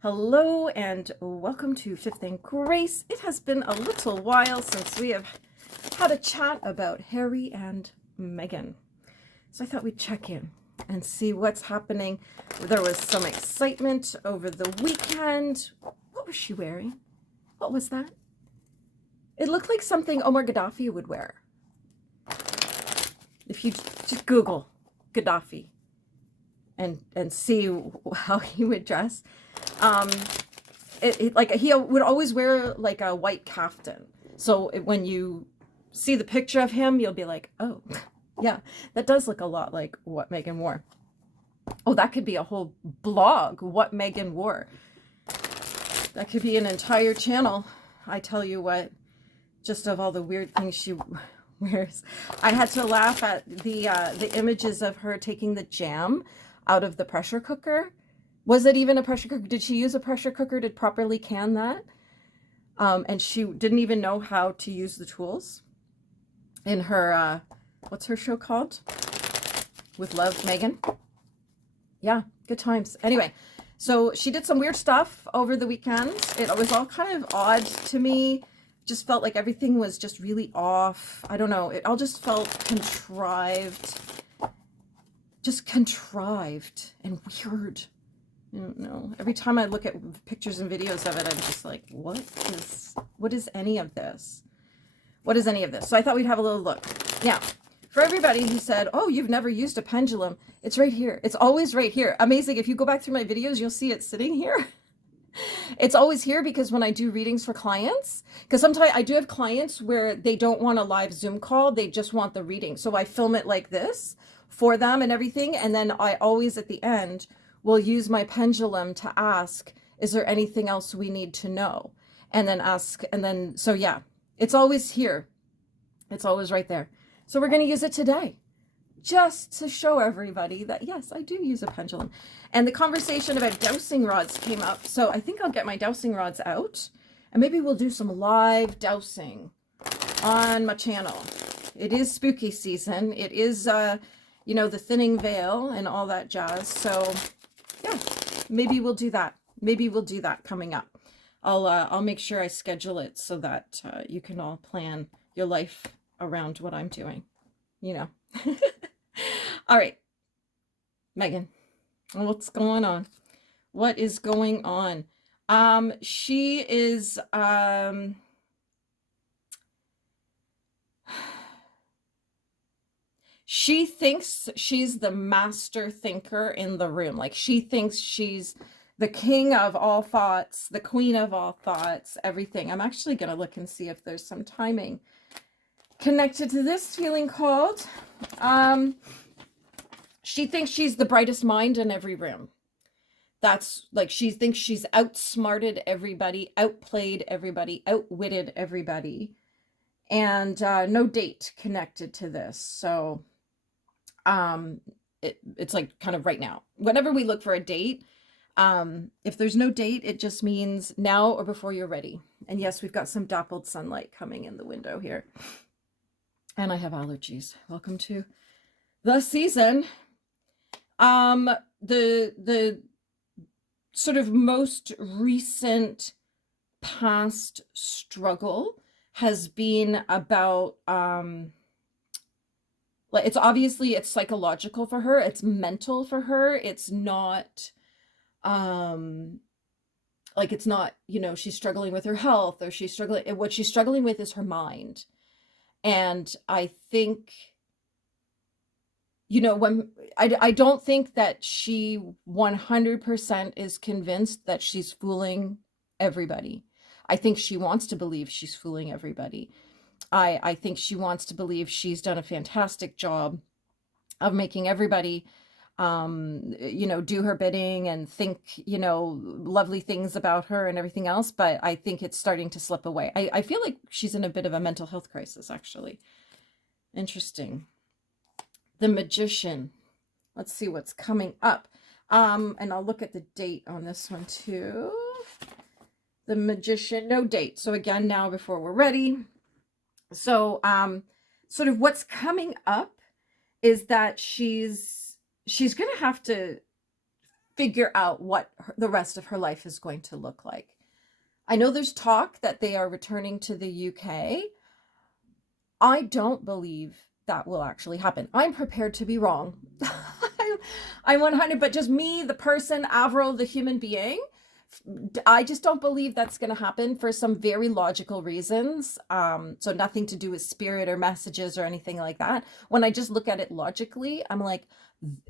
Hello and welcome to Fifth and Grace. It has been a little while since we have had a chat about Harry and Meghan. So I thought we'd check in and see what's happening. There was some excitement over the weekend. What was she wearing? What was that? It looked like something Omar Gaddafi would wear. If you just Google Gaddafi and see how he would dress. Like he would always wear like a white caftan. So when you see the picture of him, you'll be like, oh, yeah, that does look a lot like what Meghan wore. Oh, that could be a whole blog, what Meghan wore. That could be an entire channel. I tell you what, just of all the weird things she wears. I had to laugh at the images of her taking the jam out of the pressure cooker. Was it even a pressure cooker? Did she use a pressure cooker to properly can that? And she didn't even know how to use the tools in her, what's her show called? With Love, Meghan. Yeah, good times. Anyway, so she did some weird stuff over the weekend. It was all kind of odd to me. Just felt like everything was just really off. I don't know. It all just felt contrived. Just contrived and weird. I don't know. Every time I look at pictures and videos of it, I'm just like, what is any of this? What is any of this? So I thought we'd have a little look. Now, for everybody who said, oh, you've never used a pendulum, it's right here. It's always right here. Amazing. If you go back through my videos, you'll see it sitting here. It's always here because when I do readings for clients, because sometimes I do have clients where they don't want a live Zoom call, they just want the reading. So I film it like this for them and everything. And then I always at the end will use my pendulum to ask, is there anything else we need to know? And then ask, and then, so yeah, it's always here. It's always right there. So we're going to use it today, just to show everybody that, yes, I do use a pendulum. And the conversation about dowsing rods came up. So I think I'll get my dowsing rods out and maybe we'll do some live dowsing on my channel. It is spooky season. It is, you know, the thinning veil and all that jazz. So yeah, maybe we'll do that. Maybe we'll do that coming up. I'll make sure I schedule it so that you can all plan your life around what I'm doing, you know. All right, Meghan, what's going on? What is going on? She is, she thinks she's the master thinker in the room. Like she thinks she's the king of all thoughts, the queen of all thoughts, everything. I'm actually going to look and see if there's some timing connected to this feeling called. She thinks she's the brightest mind in every room. That's like, she thinks she's outsmarted everybody, outplayed everybody, outwitted everybody. And no date connected to this. So it's like kind of right now. Whenever we look for a date, if there's no date, it just means now or before you're ready. And yes, we've got some dappled sunlight coming in the window here. And I have allergies. Welcome to the season. The sort of most recent past struggle has been about, like, it's psychological for her. It's mental for her. It's not, like, it's not, you know, she's struggling with her health or she's struggling. What she's struggling with is her mind. And I think, you know, when I don't think that she 100% is convinced that she's fooling everybody. I think she wants to believe she's fooling everybody. I think she wants to believe she's done a fantastic job of making everybody, you know, do her bidding and think, you know, lovely things about her and everything else. But I think it's starting to slip away. I feel like she's in a bit of a mental health crisis, actually. Interesting. The Magician. Let's see what's coming up. And I'll look at the date on this one too. The Magician, no date. So again, now before we're ready. So sort of what's coming up is that she's going to have to figure out what the rest of her life is going to look like. I know there's talk that they are returning to the UK. I don't believe that will actually happen. I'm prepared to be wrong. I'm 100, but just me, the person, Avril, the human being, I just don't believe that's going to happen for some very logical reasons. So nothing to do with spirit or messages or anything like that. When I just look at it logically, I'm like,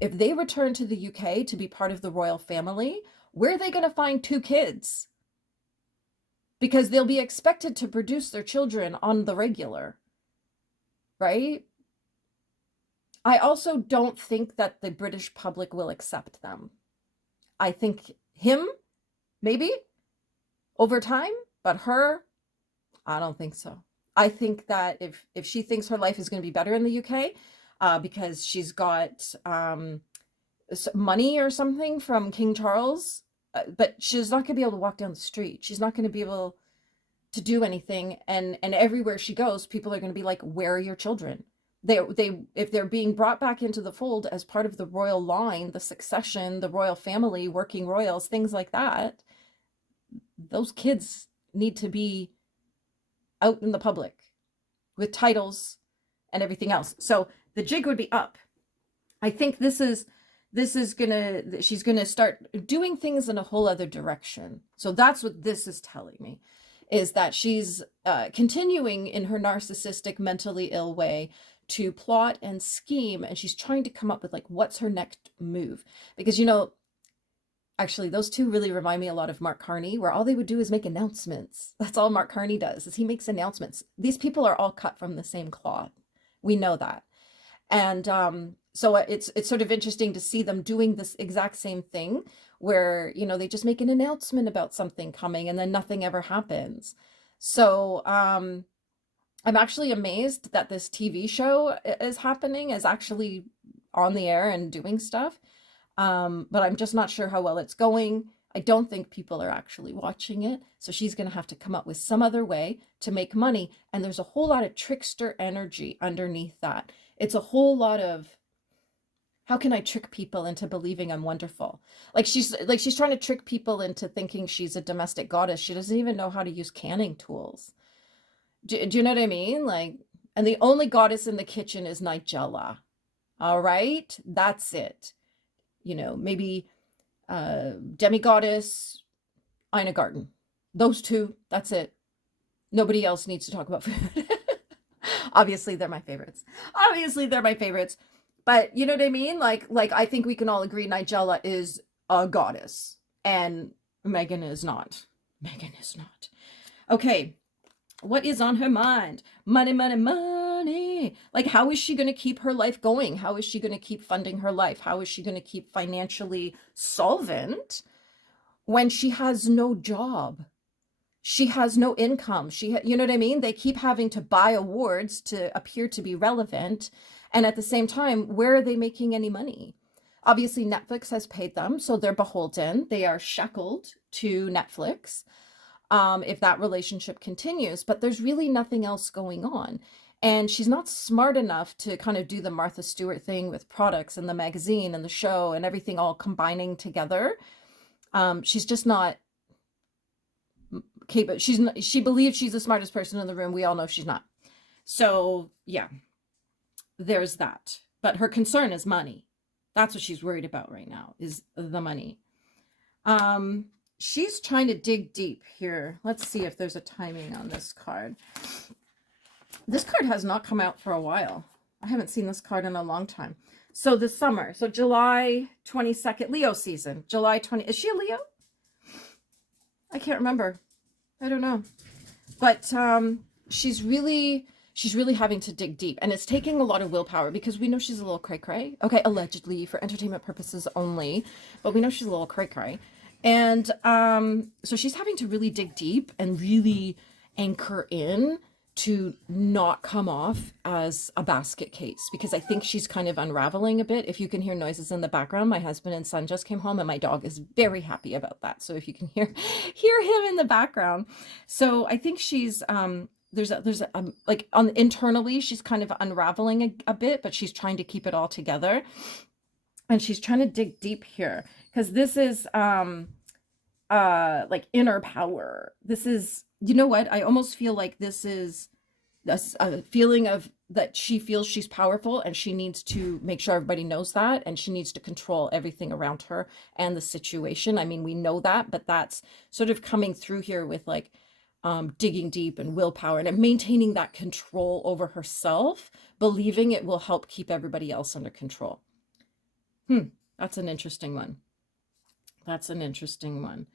if they return to the UK to be part of the royal family, where are they going to find 2 kids? Because they'll be expected to produce their children on the regular, right? I also don't think that the British public will accept them. I think him, maybe, over time, but her, I don't think so. I think that if she thinks her life is going to be better in the UK, because she's got money or something from King Charles, but she's not going to be able to walk down the street. She's not going to be able to do anything. And everywhere she goes, people are going to be like, where are your children? If they're being brought back into the fold as part of the royal line, the succession, the royal family, working royals, things like that, those kids need to be out in the public with titles and everything else. So the jig would be up. I think she's gonna start doing things in a whole other direction. So that's what this is telling me, is that she's continuing in her narcissistic, mentally ill way to plot and scheme, and she's trying to come up with like, what's her next move? Because, you know, actually those two really remind me a lot of Mark Carney, where all they would do is make announcements. That's all Mark Carney does, is he makes announcements. These people are all cut from the same cloth. We know that. And so it's sort of interesting to see them doing this exact same thing, where, you know, they just make an announcement about something coming and then nothing ever happens. So I'm actually amazed that this TV show is happening, is actually on the air and doing stuff. But I'm just not sure how well it's going. I don't think people are actually watching it. So she's going to have to come up with some other way to make money. And there's a whole lot of trickster energy underneath that. It's a whole lot of, how can I trick people into believing I'm wonderful? Like she's trying to trick people into thinking she's a domestic goddess. She doesn't even know how to use canning tools. Do you know what I mean? Like, and the only goddess in the kitchen is Nigella. All right, that's it. You know, maybe demigoddess, Ina Garten. Those two, that's it. Nobody else needs to talk about food. Obviously, they're my favorites. Obviously, they're my favorites. But you know what I mean? Like I think we can all agree Nigella is a goddess and Meghan is not. Meghan is not. Okay, what is on her mind? Money, money, money. Like, how is she going to keep her life going? How is she going to keep funding her life? How is she going to keep financially solvent when she has no job? She has no income. You know what I mean? They keep having to buy awards to appear to be relevant. And at the same time, where are they making any money? Obviously, Netflix has paid them, so they're beholden. They are shackled to Netflix if that relationship continues. But there's really nothing else going on. And she's not smart enough to kind of do the Martha Stewart thing with products and the magazine and the show and everything all combining together. She's just not capable. She believes she's the smartest person in the room. We all know she's not. So yeah, there's that. But her concern is money. That's what she's worried about right now, is the money. She's trying to dig deep here. Let's see if there's a timing on this card. This card has not come out for a while. I haven't seen this card in a long time. So the summer, so July 22nd, Leo season, July 20, is she a Leo? I can't remember. I don't know. But she's really having to dig deep, and it's taking a lot of willpower, because we know she's a little cray-cray. Okay, allegedly, for entertainment purposes only, but we know she's a little cray-cray. And so she's having to really dig deep and really anchor in to not come off as a basket case, because I think she's kind of unraveling a bit. If you can hear noises in the background, my husband and son just came home and my dog is very happy about that. So if you can hear him in the background. So I think she's there's like internally she's kind of unraveling a bit, but she's trying to keep it all together. And she's trying to dig deep here. because this is like inner power. This is, you know what? I almost feel like this is a feeling of that she feels she's powerful and she needs to make sure everybody knows that, and she needs to control everything around her and the situation. I mean, we know that, but that's sort of coming through here with like digging deep and willpower and maintaining that control over herself, believing it will help keep everybody else under control. That's an interesting one. That's an interesting one.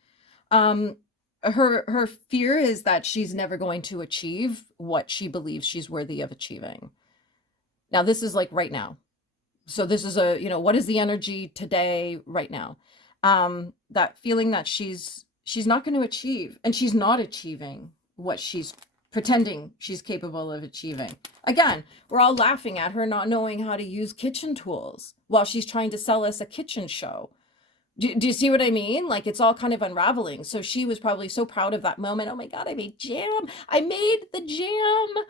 Um, her fear is that she's never going to achieve what she believes she's worthy of achieving. Now, this is like right now. So this is a, what is the energy today, right now? That feeling that she's not going to achieve, and she's not achieving what she's pretending she's capable of achieving. Again, we're all laughing at her not knowing how to use kitchen tools while she's trying to sell us a kitchen show. Do you see what I mean? Like, it's all kind of unraveling. So she was probably so proud of that moment. Oh my God, I made jam. I made the jam.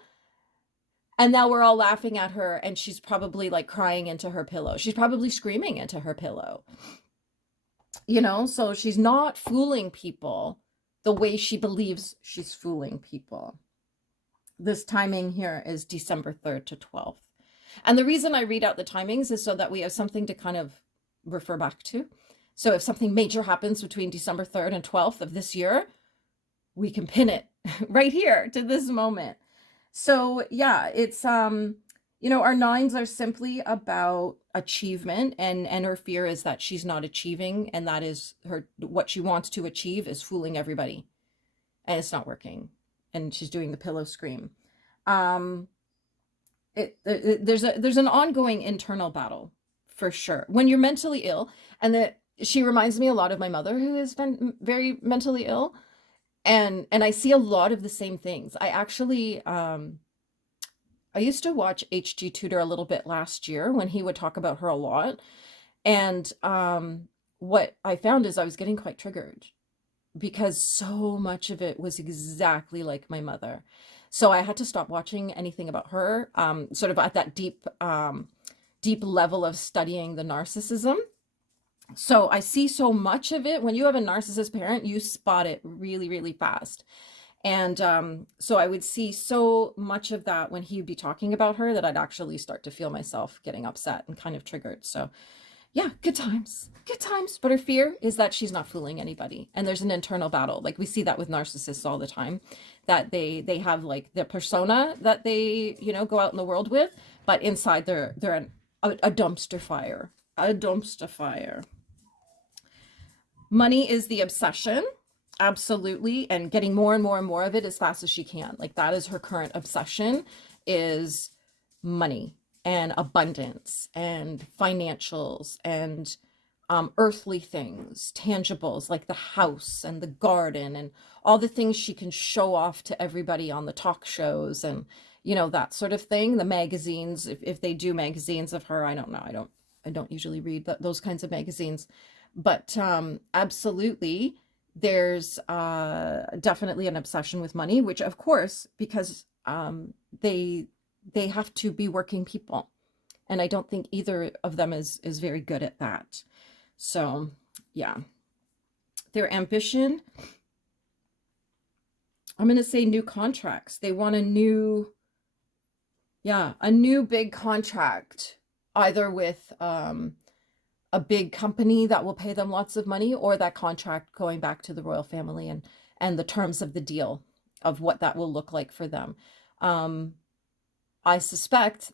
And now we're all laughing at her, and she's probably like crying into her pillow. She's probably screaming into her pillow. So she's not fooling people the way she believes she's fooling people. This timing here is December 3rd to 12th. And the reason I read out the timings is so that we have something to kind of refer back to. So if something major happens between December 3rd and 12th of this year, we can pin it right here to this moment. So yeah, it's, our nines are simply about achievement, and her fear is that she's not achieving, and that is what she wants to achieve is fooling everybody, and it's not working, and she's doing the pillow scream. There's an ongoing internal battle for sure when you're mentally ill, and that she reminds me a lot of my mother, who has been very mentally ill, and I see a lot of the same things. I actually I used to watch HG Tudor a little bit last year when he would talk about her a lot, and what I found is I was getting quite triggered because so much of it was exactly like my mother. So I had to stop watching anything about her, sort of at that deep level of studying the narcissism. So I see so much of it. When you have a narcissist parent, you spot it really, really fast. And so I would see so much of that when he would be talking about her that I'd actually start to feel myself getting upset and kind of triggered. So yeah, good times, good times. But her fear is that she's not fooling anybody. And there's an internal battle. Like, we see that with narcissists all the time, that they have like the persona that they, go out in the world with, but inside they're a dumpster fire, a dumpster fire. Money is the obsession. Absolutely. And getting more and more and more of it as fast as she can. Like, that is her current obsession, is money and abundance and financials and earthly things, tangibles like the house and the garden and all the things she can show off to everybody on the talk shows and, that sort of thing. The magazines, if they do magazines of her, I don't know. I don't usually read those kinds of magazines, but absolutely. There's definitely an obsession with money, which of course, because they have to be working people. And I don't think either of them is very good at that. So yeah, their ambition, I'm going to say new contracts. They want a new big contract, either with a big company that will pay them lots of money, or that contract going back to the royal family and the terms of the deal of what that will look like for them. I suspect,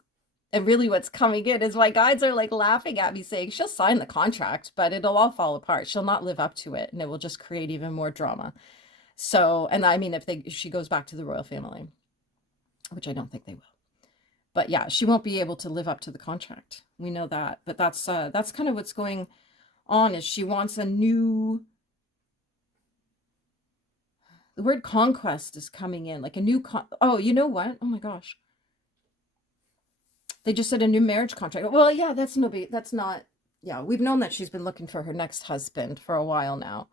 and really what's coming in is my guides are like laughing at me saying she'll sign the contract, but it'll all fall apart. She'll not live up to it, and it will just create even more drama. So, and I mean, if she goes back to the royal family, which I don't think they will. But yeah, she won't be able to live up to the contract. We know that. But that's kind of what's going on, is she wants a new, the word conquest is coming in, like a new, oh, you know what? Oh my gosh. They just said a new marriage contract. Well, yeah, that's not, yeah, we've known that she's been looking for her next husband for a while now.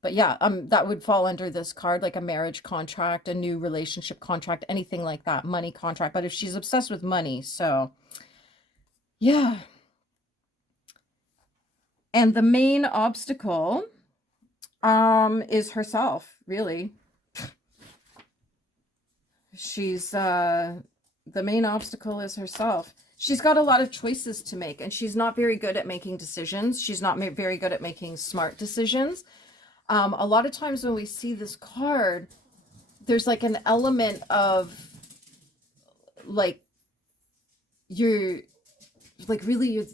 But yeah, that would fall under this card, like a marriage contract, a new relationship contract, anything like that, money contract. But if she's obsessed with money, so yeah. And the main obstacle is herself, really. She's the main obstacle is herself. She's got a lot of choices to make, and she's not very good at making decisions. She's not very good at making smart decisions. A lot of times when we see this card, there's like an element of like you're like really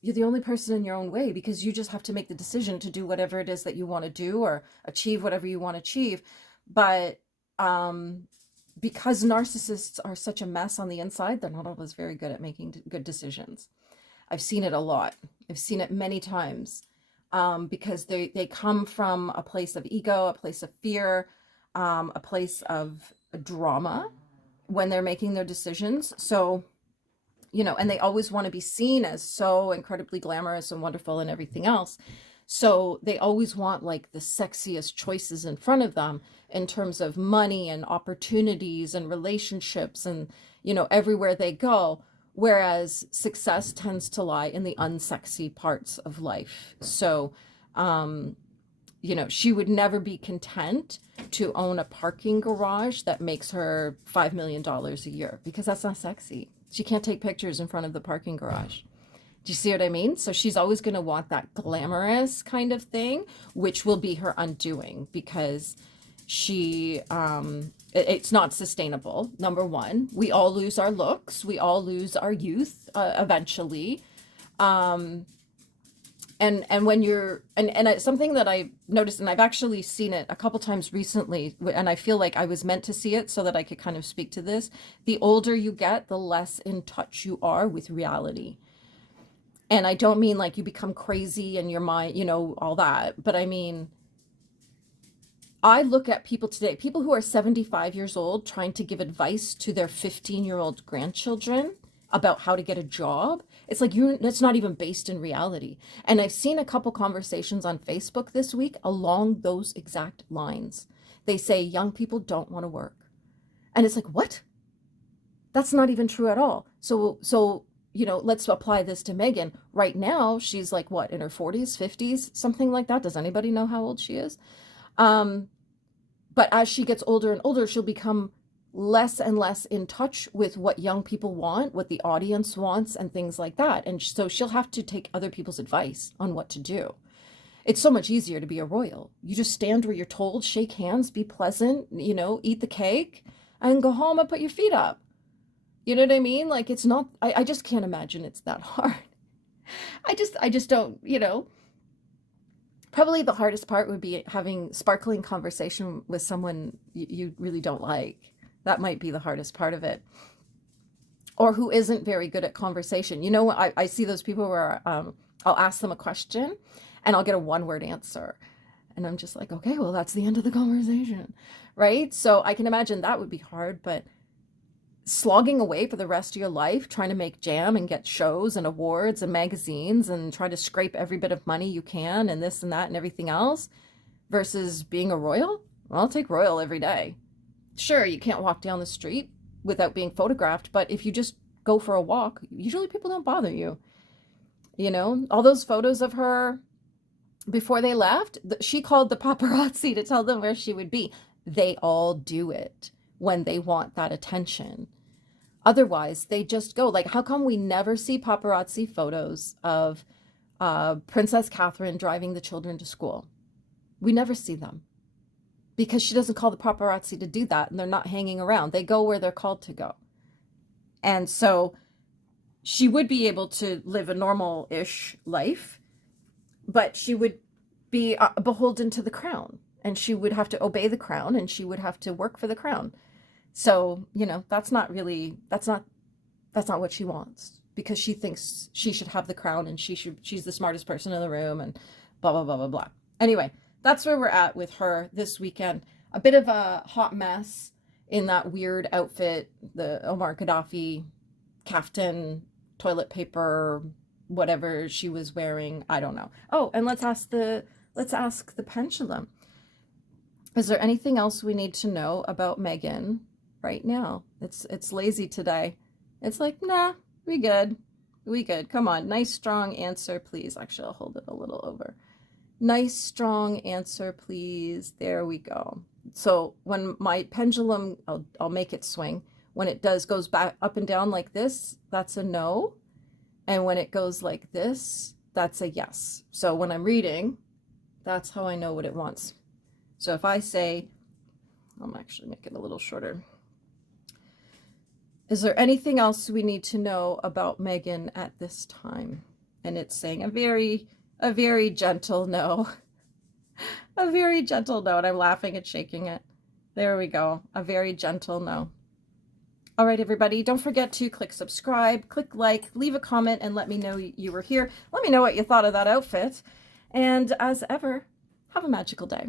you're the only person in your own way, because you just have to make the decision to do whatever it is that you want to do or achieve whatever you want to achieve. But because narcissists are such a mess on the inside, they're not always very good at making good decisions. I've seen it a lot. I've seen it many times, because they come from a place of ego, a place of fear, a place of drama when they're making their decisions. So, you know, and they always want to be seen as so incredibly glamorous and wonderful and everything else. So they always want like the sexiest choices in front of them in terms of money and opportunities and relationships and, you know, everywhere they go. Whereas success tends to lie in the unsexy parts of life. So, you know, she would never be content to own a parking garage that makes her $5 million a year, because that's not sexy. She can't take pictures in front of the parking garage. Do you see what I mean? So she's always going to want that glamorous kind of thing, which will be her undoing, because she, it's not sustainable. Number one, we all lose our looks. We all lose our youth, eventually. And when you're, and it's something that I noticed, and I've actually seen it a couple times recently, and I feel like I was meant to see it so that I could kind of speak to this. The older you get, the less in touch you are with reality. And I don't mean like you become crazy and your mind, you know, all that. But I mean, I look at people today, people who are 75 years old trying to give advice to their 15-year-old grandchildren about how to get a job. It's like that's not even based in reality. And I've seen a couple conversations on Facebook this week along those exact lines. They say young people don't want to work. And it's like, what? That's not even true at all. So you know, let's apply this to Meghan. Right now, she's like, what, in her 40s, 50s, something like that. Does anybody know how old she is? But as she gets older and older, she'll become less and less in touch with what young people want, what the audience wants, and things like that. And so she'll have to take other people's advice on what to do. It's so much easier to be a royal. You just stand where you're told, shake hands, be pleasant, you know, eat the cake, and go home and put your feet up. You know what I mean? Like, it's not, I just can't imagine it's that hard. I just don't, you know. Probably the hardest part would be having sparkling conversation with someone you really don't like. That might be the hardest part of it. Or who isn't very good at conversation. You know, I see those people where I'll ask them a question and I'll get a one-word answer. And I'm just like, okay, well, that's the end of the conversation, right? So I can imagine that would be hard, but slogging away for the rest of your life trying to make jam and get shows and awards and magazines and try to scrape every bit of money you can and this and that and everything else versus being a royal, well, I'll take royal every day. Sure, you can't walk down the street without being photographed, but if you just go for a walk, usually people don't bother you. You know, all those photos of her before they left, she called the paparazzi to tell them where she would be. They all do it when they want that attention. Otherwise, they just go. Like, how come we never see paparazzi photos of Princess Catherine driving the children to school? We never see them because she doesn't call the paparazzi to do that, and they're not hanging around. They go where they're called to go. And so she would be able to live a normal-ish life, but she would be beholden to the crown, and she would have to obey the crown, and she would have to work for the crown. So, you know, that's not what she wants, because she thinks she should have the crown and she's the smartest person in the room and blah, blah, blah, blah, blah. Anyway, that's where we're at with her this weekend. A bit of a hot mess in that weird outfit, the Omar Gaddafi kaftan, toilet paper, whatever she was wearing. I don't know. Oh, and let's ask the pendulum. Is there anything else we need to know about Meghan right now? It's lazy today. It's like, nah, we good. We good. Come on. Nice, strong answer, please. Actually, I'll hold it a little over. Nice, strong answer, please. There we go. So when my pendulum, I'll make it swing. When it goes back up and down like this, that's a no. And when it goes like this, that's a yes. So when I'm reading, that's how I know what it wants. So if I say, I'll actually make it a little shorter. Is there anything else we need to know about Meghan at this time? And it's saying a very gentle no. A very gentle no, and I'm laughing and shaking it. There we go. A very gentle no. All right, everybody, don't forget to click subscribe, click like, leave a comment, and let me know you were here. Let me know what you thought of that outfit. And as ever, have a magical day.